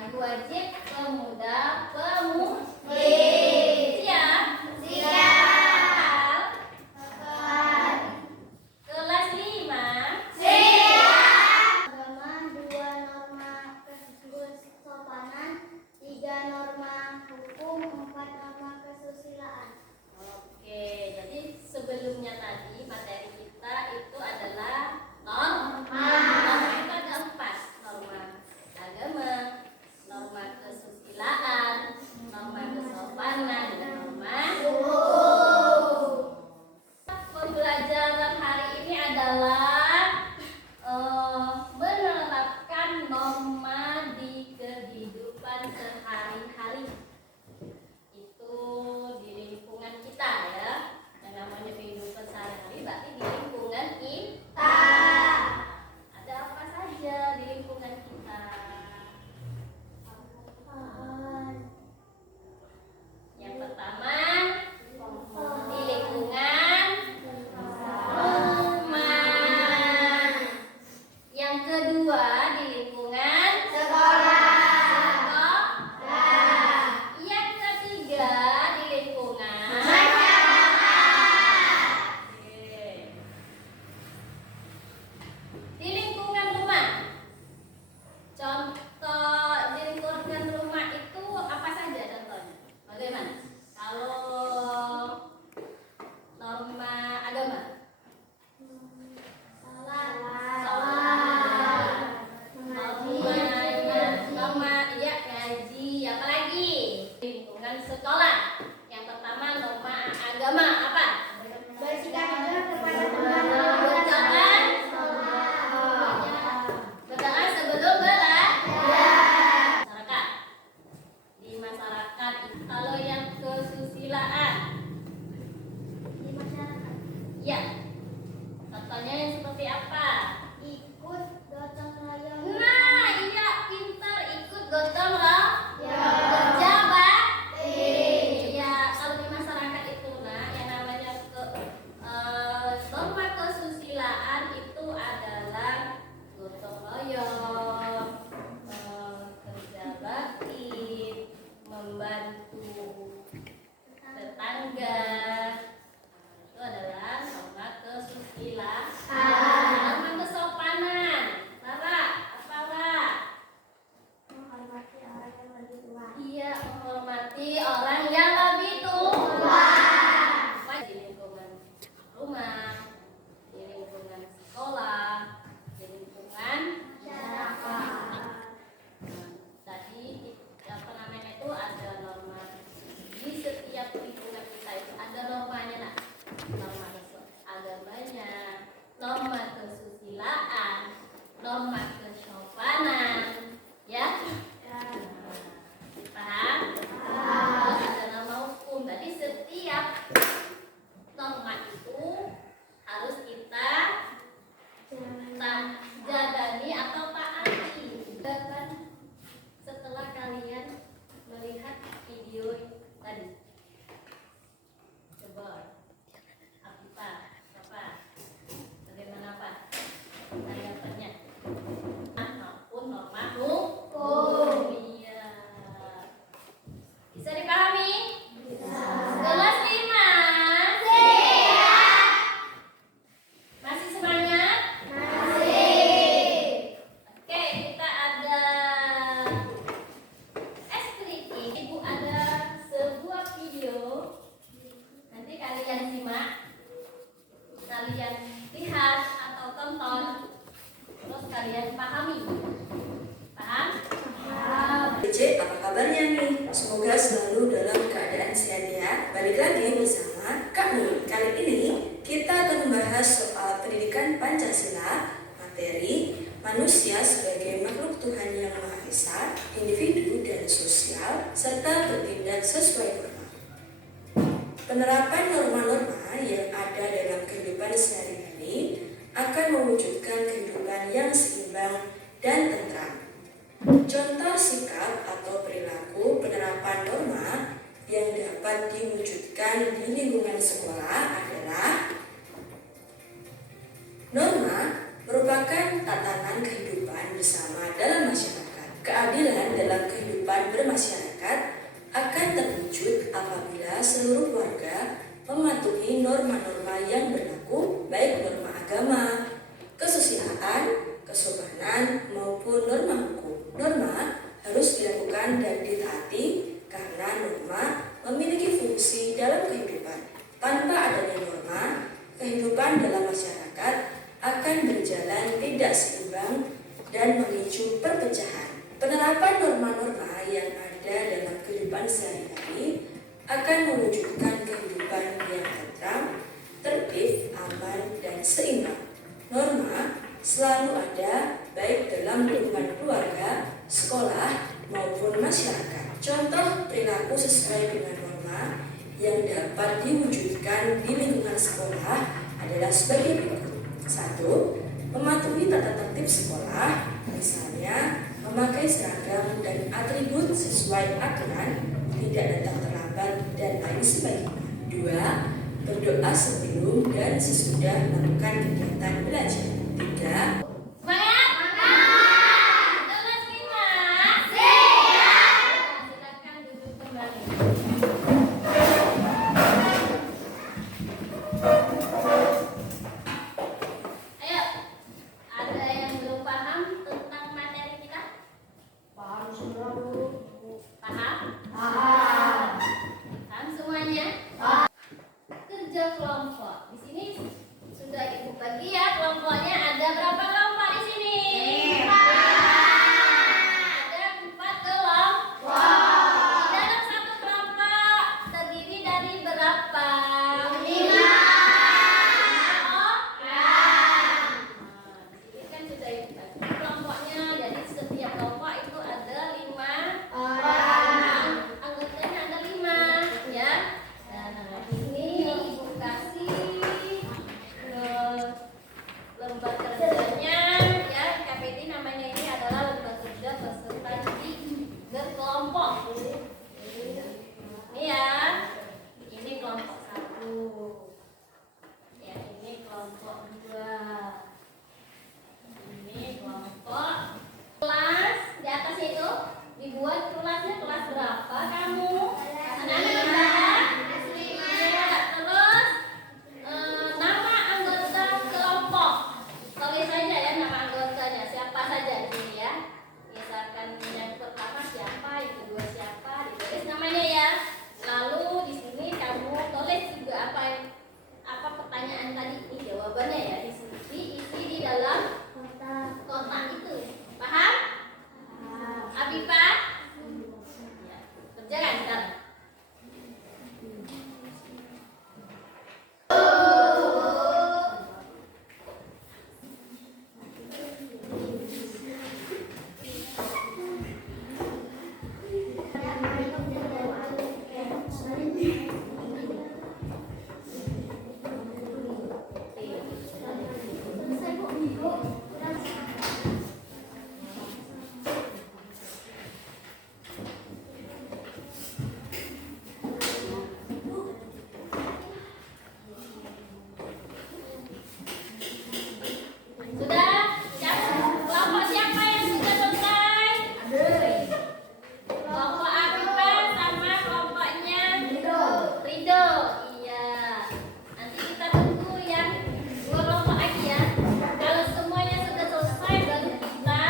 Lagu wajib pemuda pemudi. Siap? Siap. Kelas 5. Siap. Agama 2 norma kesopanan, 3 norma hukum, 4 norma kesusilaan. Oke, jadi sebelumnya tadi materi kita itu adalah norma. Norma itu ada 4. Norma agama, norma kesusilaan, norma kesopanan, dan norma hukum. Pembelajaran hari ini adalah menerapkan norma di kehidupan sehari-hari. Itu di lingkungan kita ya. Yang namanya kehidupan sehari-hari berarti di lingkungan kita. Ada apa saja di lingkungan kita? Yang pertama, di lingkungan rumah. Yang kedua, di lingkungan sekolah. Yang ketiga, di lingkungan Oke. Di lingkungan rumah. Contoh di lingkungan rumah itu apa saja contohnya? Bagaimana? Kalau norma agama, norma ya ngaji, apalagi lingkungan sekolah. Yang pertama norma agama apa? Bersikap jujur kepada teman dan Berdoa, berdoa sebelum belajar. Masyarakat. Di masyarakat. Kalau yang kesusilaan, di masyarakat. ya. Contohnya yang seperti apa? Ikut gotong royong. Nah, iya pintar, ikut gotong royong. Ya. Kerja bakti. Iya, kalau di masyarakat itu yang namanya norma kesusilaan itu adalah gotong royong, kerja bakti, membantu tetangga. Itu adalah norma kesusilaan. Norma kesopanan. Lara, apa Lara? Menghormati orang yang lebih tua. Iya, menghormati orang yang lebih tua. Di lingkungan rumah, di lingkungan sekolah, di lingkungan Masyarakat. tadi apa namanya itu ada norma di setiap lingkungan kita itu ada normanya nah. Norma agamanya, norma kesusilaan, norma kesopanan, ya. Paham? Terus ada norma hukum. Jadi setiap norma itu harus kita jalani atau taati. Bahkan setelah kalian melihat video tadi. Coba apa? Bagaimana Pak? Tanggapannya? Maupun norma hukum. Iya. Bisa dipahami? Bisa. Kelas 5. Siap. Masih semangat? Masih. Oke, kita ada activity. Ibu ada sebuah video. Nanti kalian simak, kalian lihat atau tonton, terus kalian pahami. Paham? Cek, apa kabarnya nih? Semoga selalu dalam keadaan sehat ya. Balik lagi bersama Kak Nur. Kali ini kita akan membahas soal pendidikan Pancasila, materi manusia sebagai makhluk Tuhan yang Maha Esa, individu dan sosial, serta bertindak sesuai norma. Penerapan norma-norma yang ada dalam kehidupan sehari-hari akan mewujudkan kehidupan yang seimbang dan tentram. Contoh sikap atau perilaku penerapan norma yang dapat diwujudkan di lingkungan sekolah adalah norma merupakan tatanan kehidupan bersama dalam masyarakat. Keadilan dalam kehidupan bermasyarakat akan terwujud apabila seluruh warga mematuhi norma-norma yang berlaku, baik norma agama, kesusilaan, kesopanan, maupun norma hukum. Norma harus dilakukan dan ditaati karena norma memiliki fungsi dalam kehidupan. Tanpa adanya norma, kehidupan dalam masyarakat akan berjalan tidak seimbang dan memicu perpecahan. Penerapan norma-norma yang ada dalam kehidupan sehari-hari akan mewujudkan kehidupan yang tentram, tertib, aman, dan seimbang. Norma selalu ada baik dalam lingkungan keluarga, sekolah, maupun masyarakat. Contoh perilaku sesuai dengan norma yang dapat diwujudkan di lingkungan sekolah adalah sebagai berikut. 1. Mematuhi tata tertib sekolah, misalnya memakai seragam dan atribut sesuai aturan, tidak datang terlambat, dan lain sebagainya. 2. Berdoa sebelum dan sesudah melakukan kegiatan belajar. 3. Semangat! Tulis 5. Silakan duduk kembali. Ayo, ada yang belum paham tentang materi kita? Paham semua, Bu. Paham? Paham. Paham semuanya? Kerja kelompok. Di sini sudah Ibu bagi ya kelompoknya. Ada berapa kelompok di sini? 5. Ada 4 kelompok. Di dalam satu kelompok terdiri dari berapa? 5 orang. Ini kan sudah Ibu bagi kelompoknya. Jadi setiap kelompok itu ada 5 orang. Anggotanya ada 5, ya. Nah, ini Ibu kasih lembar kerjanya, ya. KPD namanya ini adalah lembar kerja peserta didik kelompok. Ini ya, ini kelompok 1, ya. Ini kelompok 2, ini kelompok. Kelas di atasnya itu dibuat kelasnya kelas berapa kamu? Anak-anak berapa? Ya, terus nama anggota kelompok. Tulis saja ya nama anggotanya, siapa saja di sini ya. Misalkan yang pertama siapa, yang kedua siapa, ditulis namanya ya. Lalu di sini kamu tulis juga apa pertanyaan tadi, ini jawabannya ya. Di sini diisi di dalam kotak itu. Paham? Abifah? Ya, kerjakan sekarang. Sudah? Kelompok siapa yang sudah selesai? Kelompok Abifah sama kelompoknya Rido. Iya. Nanti kita tunggu yang 2 kelompok lagi ya. Kalau semuanya sudah selesai baru kita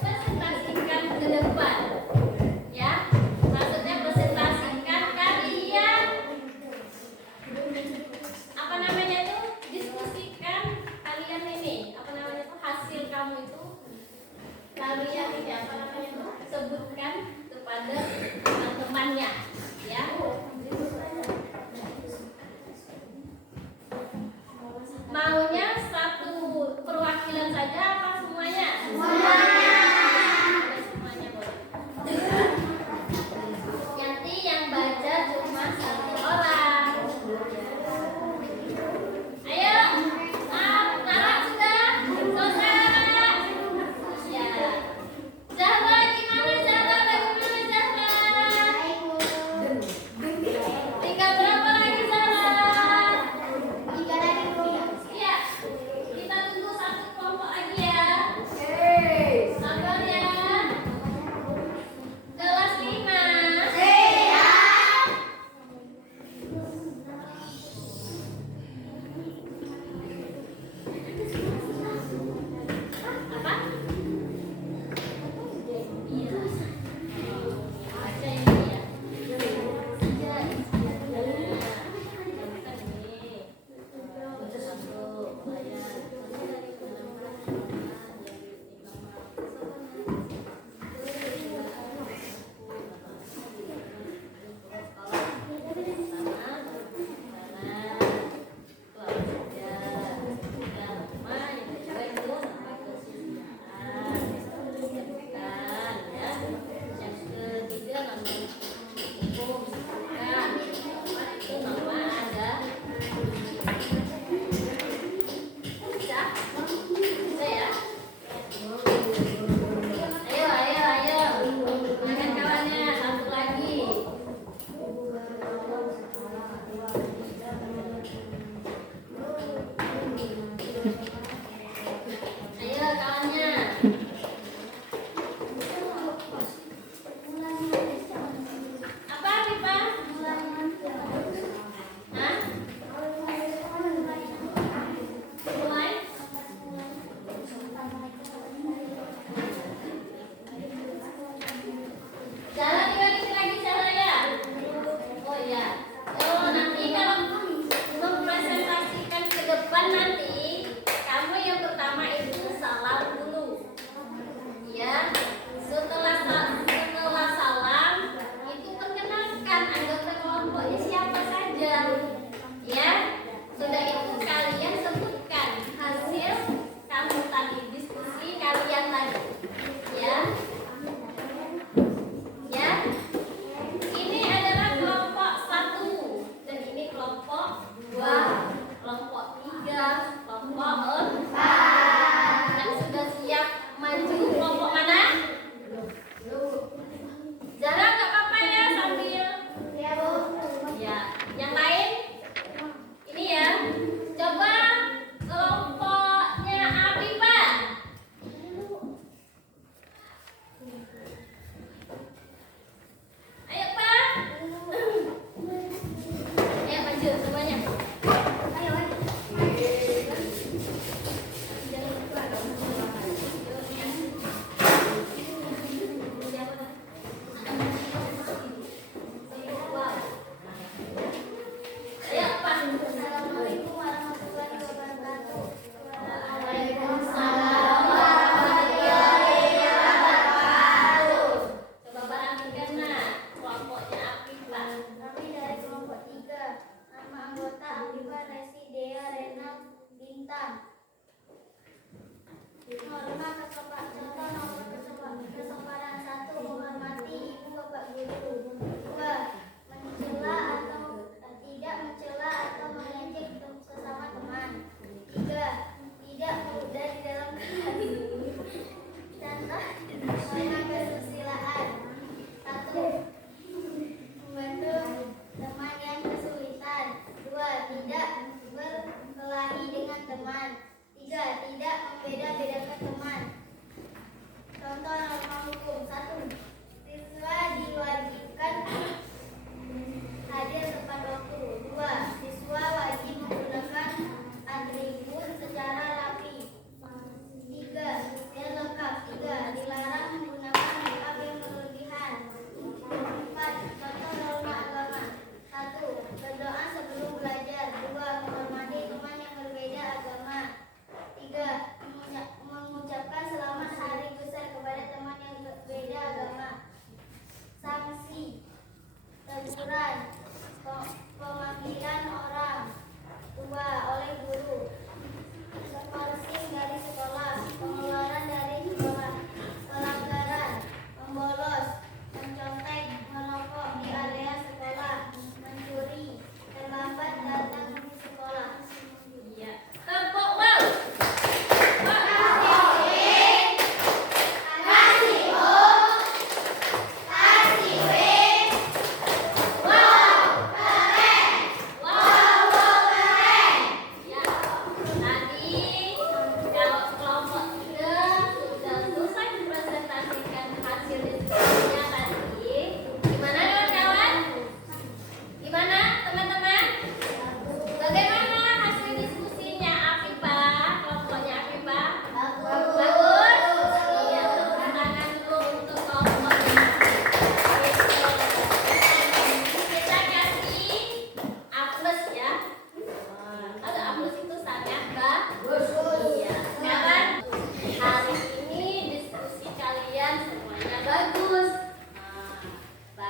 presentasikan ke depan. Ya. Maksudnya presentasikan kalian apa namanya itu, diskusikan kalian ini apa namanya itu, hasil kamu itu kalian ini apa namanya itu, sebutkan kepada teman-temannya ya. Maunya satu perwakilan saja apa semuanya? Semuanya boleh.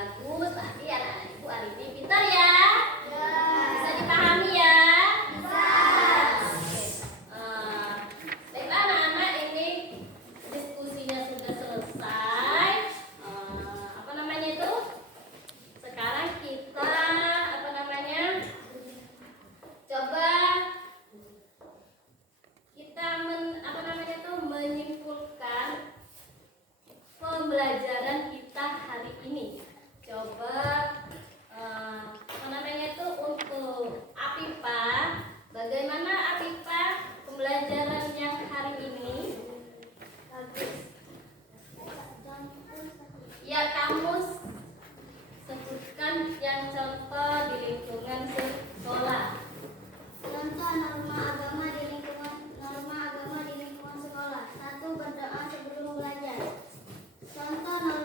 Bagus, berarti anak-anak ibu hari ini pintar ya. Bisa dipahami ya. Oke. Baiklah anak-anak, ini diskusinya sudah selesai. Apa namanya itu? Sekarang kita coba kita menyimpulkan pembelajaran kita hari ini. Coba untuk Afifa, bagaimana Afifa pembelajaran yang hari ini? Ya, kamu sebutkan yang contoh di lingkungan sekolah. Contoh norma agama di lingkungan sekolah. 1. Berdoa sebelum belajar. Contoh norma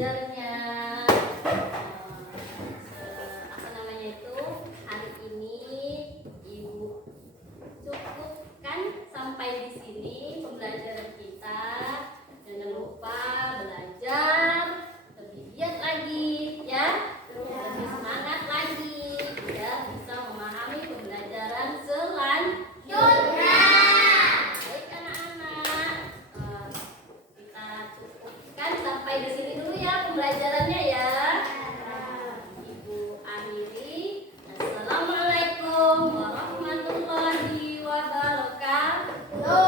belajarnya. Apa namanya itu? Hari ini Ibu cukupkan sampai di sini pembelajaran kita. Jangan lupa belajar lebih giat lagi, ya. Lebih semangat lagi, ya, bisa memahami pembelajaran selanjutnya. Baik anak-anak, kita cukupkan sampai di sini dulu ya pembelajarannya ya. Ibu akhiri. Assalamualaikum warahmatullahi wabarakatuh.